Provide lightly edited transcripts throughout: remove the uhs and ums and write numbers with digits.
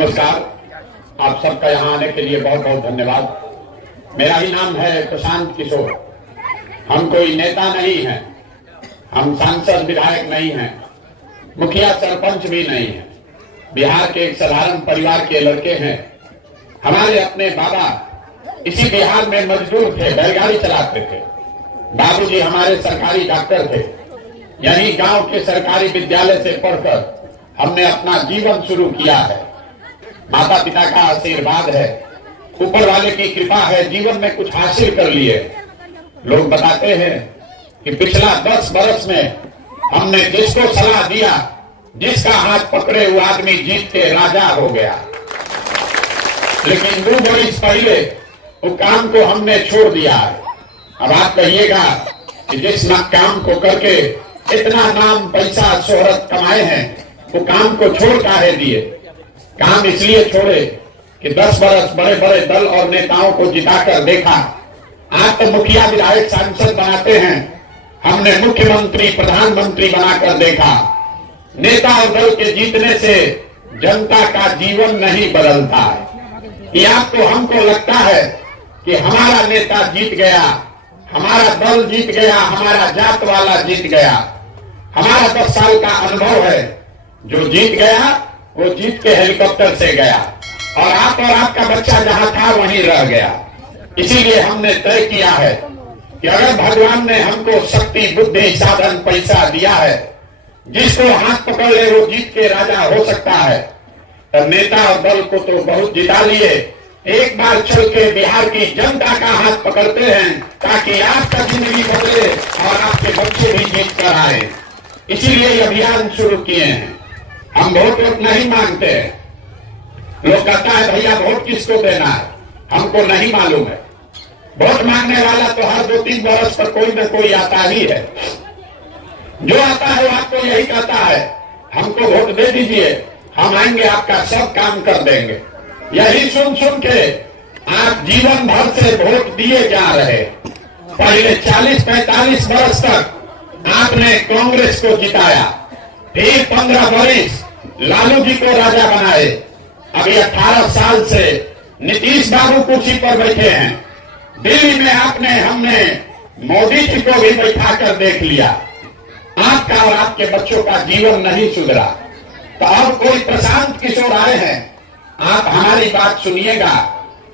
नमस्कार। आप सबका यहाँ आने के लिए बहुत बहुत धन्यवाद। मेरा ही नाम है प्रशांत किशोर। हम कोई नेता नहीं हैं, हम सांसद विधायक नहीं हैं, मुखिया सरपंच भी नहीं हैं। बिहार के एक साधारण परिवार के लड़के हैं। हमारे अपने बाबा इसी बिहार में मजदूर थे, बैलगाड़ी चलाते थे। बाबूजी हमारे सरकारी डॉक्टर थे। यही गांव के सरकारी विद्यालय से पढ़कर हमने अपना जीवन शुरू किया है। माता पिता का आशीर्वाद है, ऊपर वाले की कृपा है, जीवन में कुछ हासिल कर लिए। लोग बताते हैं कि पिछला 10 बरस में हमने जिसको सलाह दिया, जिसका हाथ पकड़े वो आदमी जीत के राजा हो गया। लेकिन 2 बरस पहले वो काम को हमने छोड़ दिया है। अब आप कहिएगा कि जिस काम को करके इतना नाम पैसा शोहरत कमाए हैं, वो काम को छोड़ काहे दिए? काम इसलिए छोड़े कि 10 बरस बड़े बड़े दल और नेताओं को जिताकर देखा। आज तो मुखिया विधायक सांसद बनाते हैं, हमने मुख्यमंत्री प्रधानमंत्री बनाकर देखा। नेता और दल के जीतने से जनता का जीवन नहीं बदलता है। या तो हमको लगता है कि हमारा नेता जीत गया, हमारा दल जीत गया, हमारा जात वाला जीत गया। हमारा 10 साल का अनुभव है, जो जीत गया वो जीत के हेलीकॉप्टर से गया और आप और आपका बच्चा जहां था वहीं रह गया। इसीलिए हमने तय किया है कि अगर भगवान ने हमको शक्ति, बुद्धि, साधन, पैसा दिया है, जिसको हाथ पकड़ ले वो जीत के राजा हो सकता है। तो नेता और दल को तो बहुत जिता लिए, एक बार चल के बिहार की जनता का हाथ पकड़ते हैं ताकि आपका जिंदगी बदले और आपके बच्चे भी जीत कर आए। इसीलिए ये अभियान शुरू किए हैं। हम वोट नहीं मांगते हैं। लोग कहता है भैया वोट किसको देना है, हमको नहीं मालूम है। वोट मांगने वाला तो हर 2-3 बरस पर कोई न कोई आता ही है। जो आता है वो आपको यही कहता है हमको वोट दे दीजिए, हम आएंगे आपका सब काम कर देंगे। यही सुन सुन के आप जीवन भर से वोट दिए जा रहे। पहले 40-45 बरस तक आपने कांग्रेस को जिताया, फिर 15 बरस लालू जी को राजा बनाए। अभी 18 साल से नीतीश बाबू कुर्सी पर बैठे हैं। दिल्ली में हमने मोदी जी को भी बैठा कर देख लिया। आपका और आपके बच्चों का जीवन नहीं सुधरा। तो अब कोई प्रशांत किशोर आए हैं, आप हमारी बात सुनिएगा,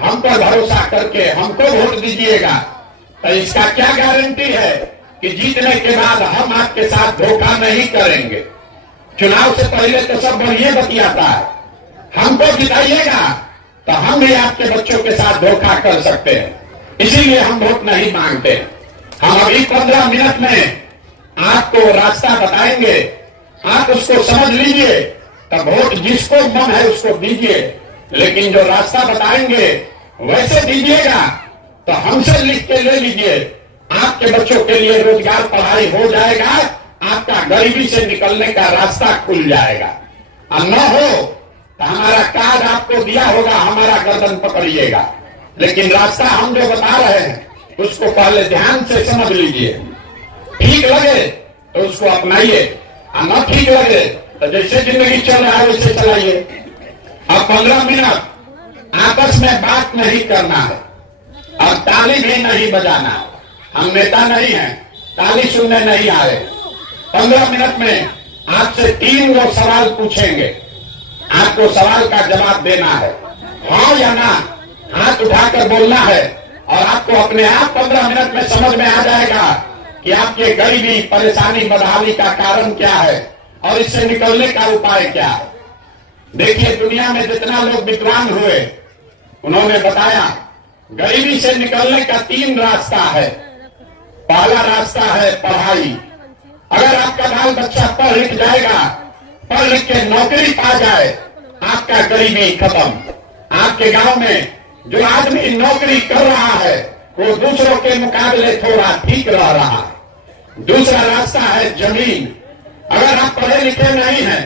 हम पर भरोसा करके हमको वोट दीजिएगा। तो इसका क्या गारंटी है कि जीतने के बाद हम आपके साथ धोखा नहीं करेंगे? चुनाव से पहले तो सब बढ़िया बतियाता है, हमको जिताइएगा तो हम भी आपके बच्चों के साथ धोखा कर सकते हैं। इसीलिए हम वोट नहीं मांगते। हम अभी 15 मिनट में आपको रास्ता बताएंगे, आप उसको समझ लीजिए, तब वोट जिसको मन है उसको दीजिए। लेकिन जो रास्ता बताएंगे वैसे दीजिएगा तो हमसे लिख के ले लीजिए। आपके बच्चों के लिए रोजगार, पढ़ाई हो जाएगा, आपका गरीबी से निकलने का रास्ता खुल जाएगा। और न हो तो हमारा कार्ड आपको दिया होगा, हमारा गर्दन पकड़िएगा। लेकिन रास्ता हम जो बता रहे हैं उसको पहले ध्यान से समझ लीजिए। ठीक लगे तो उसको अपनाइए, और न ठीक लगे तो जैसे जिंदगी चल रहा है वैसे चलाइए। अब 15 मिनट आपस में बात नहीं करना है और ताली भी नहीं बजाना। हम नेता नहीं हैं, ताली सुनने नहीं आए। 15 मिनट में आपसे 3 लोग सवाल पूछेंगे, आपको सवाल का जवाब देना है, हाँ या ना, हाथ उठाकर बोलना है। और आपको अपने आप 15 मिनट में समझ में आ जाएगा कि आपके गरीबी, परेशानी, बदहाली का कारण क्या है और इससे निकलने का उपाय क्या है। देखिए, दुनिया में जितना लोग विद्वान हुए उन्होंने बताया गरीबी से निकलने का 3 रास्ता है। पहला रास्ता है पढ़ाई। अगर आपका बाल बच्चा पढ़ लिख जाएगा, पढ़ लिख के नौकरी पा जाए, आपका गरीबी खत्म। आपके गांव में जो आदमी नौकरी कर रहा है वो दूसरों के मुकाबले थोड़ा ठीक रह रहा है। दूसरा रास्ता है जमीन। अगर आप पढ़े लिखे नहीं हैं,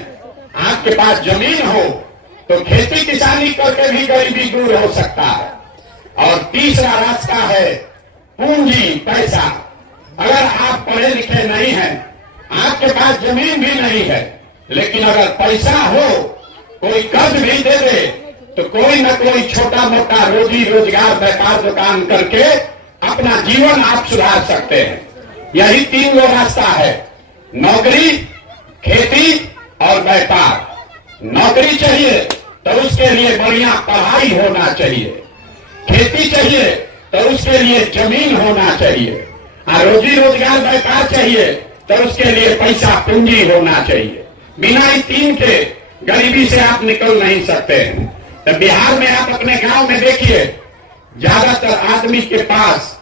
आपके पास जमीन हो तो खेती किसानी करके भी गरीबी दूर हो सकता है। और तीसरा रास्ता है पूंजी, पैसा। अगर आप पढ़े लिखे नहीं हैं, आपके पास जमीन भी नहीं है, लेकिन अगर पैसा हो कोई कर्ज भी दे दे तो कोई न कोई छोटा मोटा रोजी रोजगार व्यापार दुकान करके अपना जीवन आप सुधार सकते हैं। यही तीन गो रास्ता है, नौकरी, खेती और व्यापार। नौकरी चाहिए तो उसके लिए बढ़िया पढ़ाई होना चाहिए, खेती चाहिए तो उसके लिए जमीन होना चाहिए, और रोजी रोजगार व्यापार चाहिए तो उसके लिए पैसा पूंजी होना चाहिए। बिना इन तीन के गरीबी से आप निकल नहीं सकते। तो बिहार में आप अपने गांव में देखिए, ज्यादातर आदमी के पास,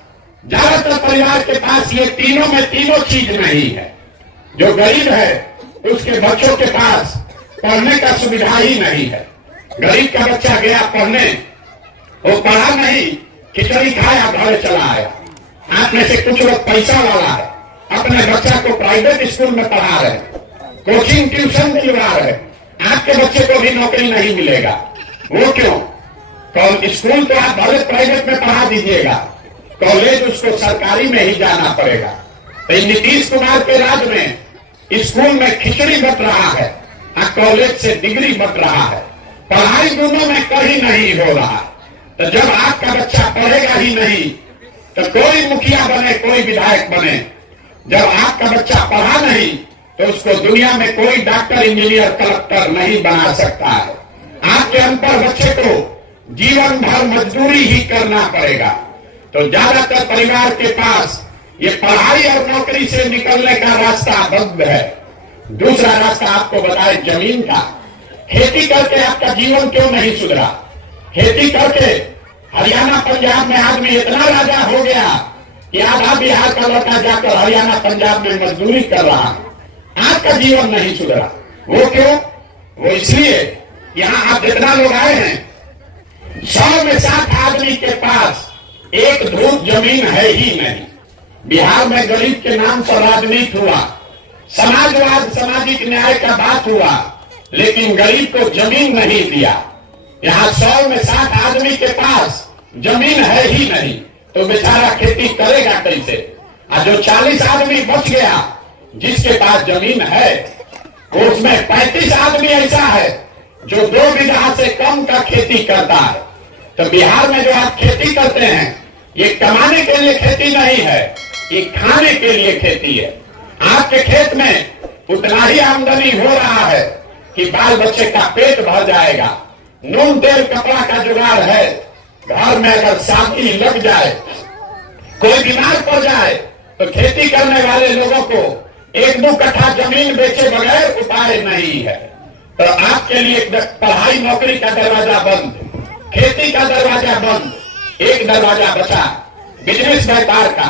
ज्यादातर परिवार के पास ये तीनों में तीनों चीज नहीं है। जो गरीब है उसके बच्चों के पास पढ़ने का सुविधा ही नहीं है। गरीब का बच्चा गया पढ़ने, वो पढ़ा नहीं, खिचड़ी खाया, घर चला आया। आप में से कुछ लोग पैसा वाला है, अपने बच्चा को प्राइवेट स्कूल में पढ़ा रहे, कोचिंग ट्यूशन दिलवा रहे। आपके बच्चे को भी नौकरी नहीं मिलेगा। वो क्यों? स्कूल तो आप भले प्राइवेट में पढ़ा दीजिएगा, कॉलेज उसको सरकारी में ही जाना पड़ेगा। तो नीतीश कुमार के राज में स्कूल में खिचड़ी बट रहा है और कॉलेज से डिग्री बट रहा है। पढ़ाई दोनों में कहीं नहीं हो रहा। तो जब आपका बच्चा पढ़ेगा ही नहीं तो कोई मुखिया बने, कोई विधायक बने। जब आपका बच्चा पढ़ा नहीं तो उसको दुनिया में कोई डॉक्टर, इंजीनियर, कलेक्टर नहीं बना सकता है। आपके अनपढ़ बच्चे को जीवन भर मजदूरी ही करना पड़ेगा। तो ज्यादातर परिवार के पास ये पढ़ाई और नौकरी से निकलने का रास्ता बंद है। दूसरा रास्ता आपको बताए जमीन का। खेती करके आपका जीवन क्यों नहीं सुधरा? खेती करके हरियाणा पंजाब में आदमी इतना राजा हो गया कि आधा बिहार का लड़का जाकर हरियाणा पंजाब में मजदूरी कर रहा है। आपका जीवन नहीं सुधरा। वो क्यों? वो इसलिए यहाँ आप जितना लोग आए हैं, 100 में 60 आदमी के पास एक धूप जमीन है ही नहीं। बिहार में गरीब के नाम पर राजनीति हुआ, समाजवाद, सामाजिक न्याय का बात हुआ, लेकिन गरीब को जमीन नहीं दिया। यहाँ 100 में 60 आदमी के पास जमीन है ही नहीं, तो बेचारा खेती करेगा कैसे? और जो 40 आदमी बच गया जिसके पास जमीन है, उसमें 35 आदमी ऐसा है जो 2 बीघा से कम का खेती करता है। तो बिहार में जो आप खेती करते हैं, ये कमाने के लिए खेती नहीं है, ये खाने के लिए खेती है। आपके खेत में उतना ही आमदनी हो रहा है कि बाल बच्चे का पेट भर जाएगा। नून तेल कपड़ा का जुगाड़ है। घर में अगर शादी लग जाए, कोई बीमार पड़ जाए, तो खेती करने वाले लोगों को 1-2 कट्ठा जमीन बेचे बगैर उपाय नहीं है। तो आपके लिए पढ़ाई नौकरी का दरवाजा बंद, खेती का दरवाजा बंद, एक दरवाजा बचा, बिजनेस व्यापार का।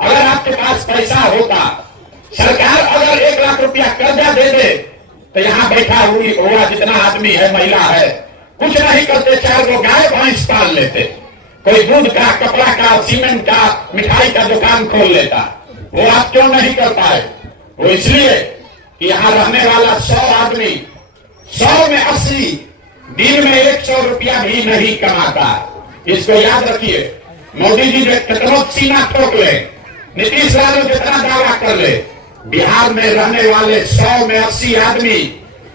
अगर आपके पास पैसा होता, सरकार अगर 1 लाख रुपया कर्जा दे दे, तो यहाँ बैठा हुआ जितना आदमी है, महिला है, कुछ नहीं करते, 4 गो गाय भैंस पाल लेते, कोई दूध का, कपड़ा का, सीमेंट का, मिठाई का दुकान खोल लेता। वो आप क्यों नहीं कर पाए? वो इसलिए कि यहाँ रहने वाला 100 आदमी 100 में 80 दिन में 100 रुपया भी नहीं कमाता। इसको याद रखिए। मोदी जी जो कितना सीना ठोक ले, नीतीश लाल जितना दावा कर ले, बिहार में रहने वाले 100 में 80 आदमी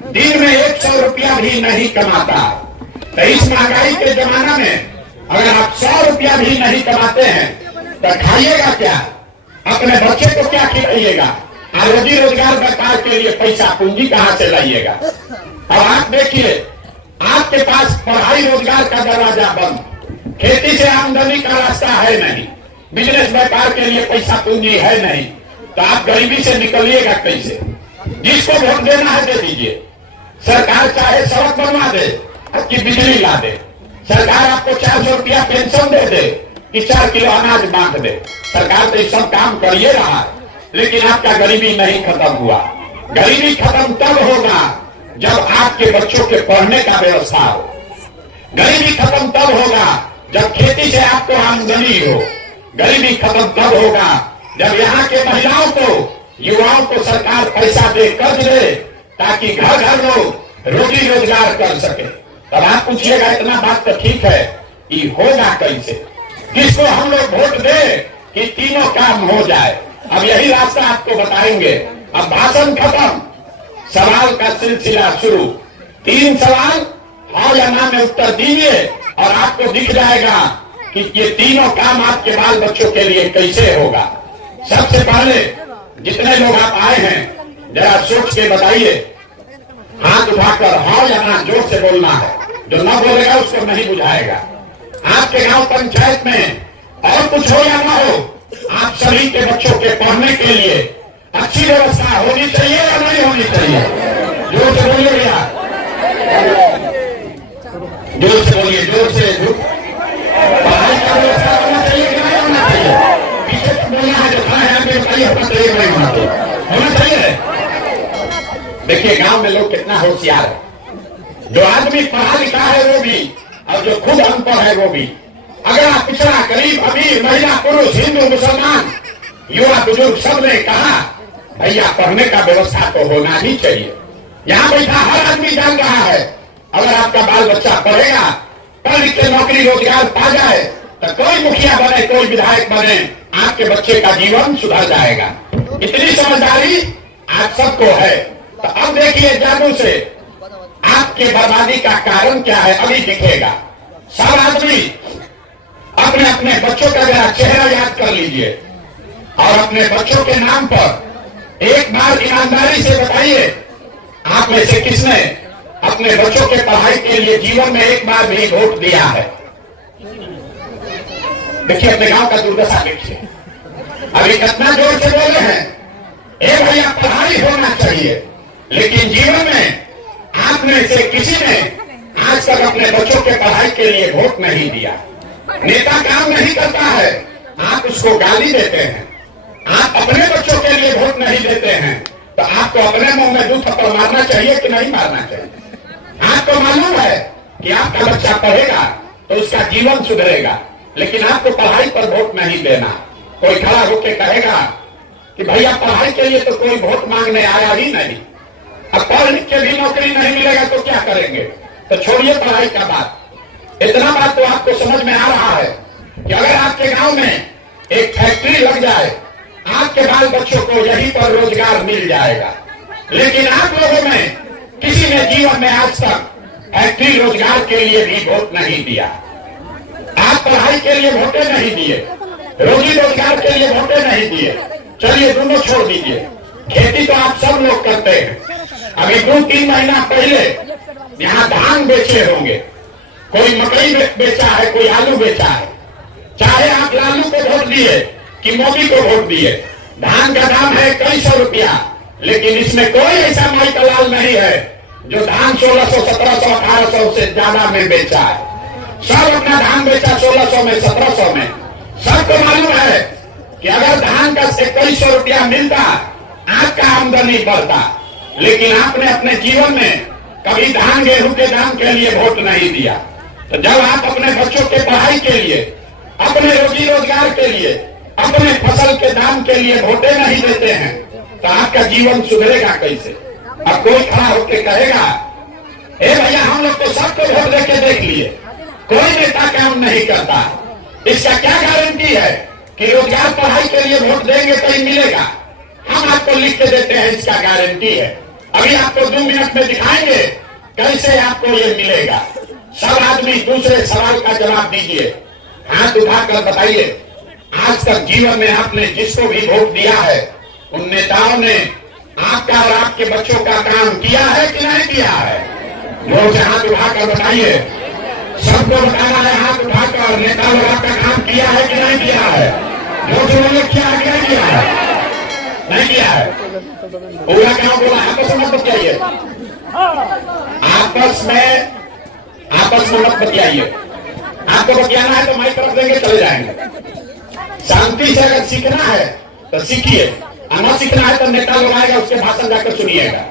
दिन में 100 रुपया भी नहीं कमाता। तो इस महंगाई के जमाना में अगर आप 100 रुपया भी नहीं कमाते हैं तो खाइएगा क्या? अपने बच्चे को क्या खिलाइएगा? रोजी रोजगार व्यापार के लिए पैसा पूंजी कहां से लाइएगा? अब आप देखिए, आपके पास पढ़ाई रोजगार का दरवाजा बंद, खेती से आमदनी का रास्ता है नहीं, बिजनेस व्यापार के लिए पैसा पूंजी है नहीं, तो आप गरीबी से निकलिएगा कैसे? जिसको वोट देना है दे दीजिए। सरकार चाहे सड़क बनवा दे कि बिजली ला दे, सरकार आपको 400 रुपया पेंशन दे दे कि 4 किलो अनाज बांट दे, सरकार तो ये सब काम करिए रहा है, लेकिन आपका गरीबी नहीं खत्म हुआ। गरीबी खत्म तब होगा जब आपके बच्चों के पढ़ने का व्यवस्था हो। गरीबी खत्म तब होगा जब खेती से आपको आमदनी हो। गरीबी खत्म तब होगा जब यहाँ के महिलाओं को, युवाओं को सरकार पैसा दे, कर्ज दे, ताकि घर घर लोग रोजी रोजगार कर सके। तब आप पूछिएगा इतना बात तो ठीक है, ये होगा कैसे? किसको हम लोग वोट दे कि तीनों काम हो जाए? अब यही रास्ता आपको बताएंगे। अब भाषण खत्म, सवाल का सिलसिला शुरू। 3 सवाल हाँ या ना में उत्तर दीजिए और आपको दिख जाएगा कि ये तीनों काम आपके बाल बच्चों के लिए कैसे होगा। सबसे पहले जितने लोग आप आए हैं जरा सोच के बताइए, हाथ उठाकर हाँ या ना जोर से बोलना है। जो ना बोलेगा उसको नहीं बुझाएगा। आपके गांव पंचायत में और कुछ हो या ना हो, आप सभी के बच्चों के पढ़ने के लिए अच्छी व्यवस्था होनी चाहिए या नहीं होनी चाहिए? जोर से बोलिए भैया, जोर से बोलिए, जोर से। पढ़ाई का व्यवस्था होना चाहिए कि नहीं होना चाहिए? पीछे तो बोलना है, जो खड़ा है यहाँ पे बताइए होना चाहिए कि नहीं होना चाहिए? होना चाहिए। देखिए गांव में लोग कितना होशियार है। जो आदमी पढ़ा लिखा है वो भी और जो खुद अनपढ़ है वो भी, अगर पिछड़ा गरीब अमीर महिला पुरुष हिंदू मुसलमान युवा बुजुर्ग सब ने कहा भैया पढ़ने का व्यवस्था तो होना ही चाहिए। यहाँ बैठा हर आदमी जान रहा है अगर आपका बाल बच्चा पढ़ेगा, पढ़ लिख के नौकरी रोजगार पा जाए तो कोई मुखिया बने कोई विधायक बने, आपके बच्चे का जीवन सुधर जाएगा। इतनी समझदारी आप सबको है। तो अब देखिए जादू से आपके बर्बादी का कारण क्या है अभी दिखेगा। सब आदमी अपने अपने बच्चों का जरा चेहरा याद कर लीजिए और अपने बच्चों के नाम पर एक बार ईमानदारी से बताइए आप में से किसने अपने बच्चों के पढ़ाई के लिए जीवन में एक बार भी वोट दिया है? देखिए अपने गांव का दुर्दशा देखिए। अभी कितना जोर से बोले हैं ए भैया पढ़ाई होना चाहिए, लेकिन जीवन में आप में से किसी ने आज तक अपने बच्चों के पढ़ाई के लिए वोट नहीं दिया। नेता काम नहीं करता है, आप उसको गाली देते हैं। आप अपने बच्चों के लिए वोट नहीं देते हैं तो आपको अपने मुंह में 2 थप्पड़ मारना चाहिए कि नहीं मारना चाहिए? आपको मालूम है कि आपका बच्चा पढ़ेगा तो उसका जीवन सुधरेगा, लेकिन आपको पढ़ाई पर वोट नहीं देना। कोई खड़ा होकर कहेगा कि भैया पढ़ाई के लिए तो कोई वोट मांगने आया ही नहीं, अब पढ़ लिख के भी नौकरी नहीं मिलेगा तो क्या करेंगे? तो छोड़िए पढ़ाई का बात। इतना बात तो आपको समझ में आ रहा है कि अगर आपके गांव में एक फैक्ट्री लग जाए, आपके बाल बच्चों को यहीं पर रोजगार मिल जाएगा। लेकिन आप लोगों में किसी ने जीवन में आज तक फैक्ट्री रोजगार के लिए भी वोट नहीं दिया। आप पढ़ाई के लिए वोटे नहीं दिए, रोजी रोजगार के लिए वोटे नहीं दिए। चलिए दोनों छोड़ दीजिए, खेती तो आप सब लोग करते हैं। अभी 2-3 महीना पहले यहाँ धान बेचे होंगे, कोई मकई बेचा है, कोई आलू बेचा है। चाहे आप लालू को वोट दिए कि मोदी को वोट दिए, धान का दाम है कई सौ रुपया, लेकिन इसमें कोई ऐसा माई का लाल नहीं है जो धान 1600, 1700, 1800 से ज्यादा में बेचा है। सब अपना धान बेचा 1600 में, 1700 में। सबको मालूम है कि अगर धान का 2100 रुपया मिलता आपका आमदनी बढ़ता, लेकिन आपने अपने जीवन में कभी धान गेहूं के दाम के लिए वोट नहीं दिया। तो जब आप अपने बच्चों के पढ़ाई के लिए, अपने रोजी रोजगार के लिए, अपने फसल के दाम के लिए वोटे नहीं देते हैं तो आपका जीवन सुधरेगा कैसे? अब कोई खड़ा होकर कहेगा ए भैया हम लोग तो सबको वोट देके देख लिए, कोई नेता काम नहीं करता, इसका क्या गारंटी है कि रोजगार पढ़ाई के लिए वोट देंगे तो ही मिलेगा? हम आपको लिख के देते हैं, इसका गारंटी है। अभी आपको 2 मिनट में दिखाएंगे कैसे आपको ये मिलेगा। सब आदमी दूसरे सवाल का जवाब दीजिए, हाथ उठाकर बताइए आज तक जीवन में आपने जिसको भी वोट दिया है उन नेताओं ने आपका और आपके बच्चों का काम किया है कि नहीं किया है? जोर से हाथ उठाकर बताइए। सबको बताना है हाथ उठाकर, नेता लोग आपका काम किया है कि नहीं किया है? जोर से बोले किया है कि नहीं किया है? नहीं किया है। पूरा क्या बोला? आपस में मत बतियाइए, आपस में मत बतियाइए। आपको बतियाना है तो माइक तरफ देंगे चले जाएंगे। शांति से अगर सीखना है तो सीखिए, और न सीखना है तो नेता लोग आएगा उसके भाषण जाकर सुनिएगा।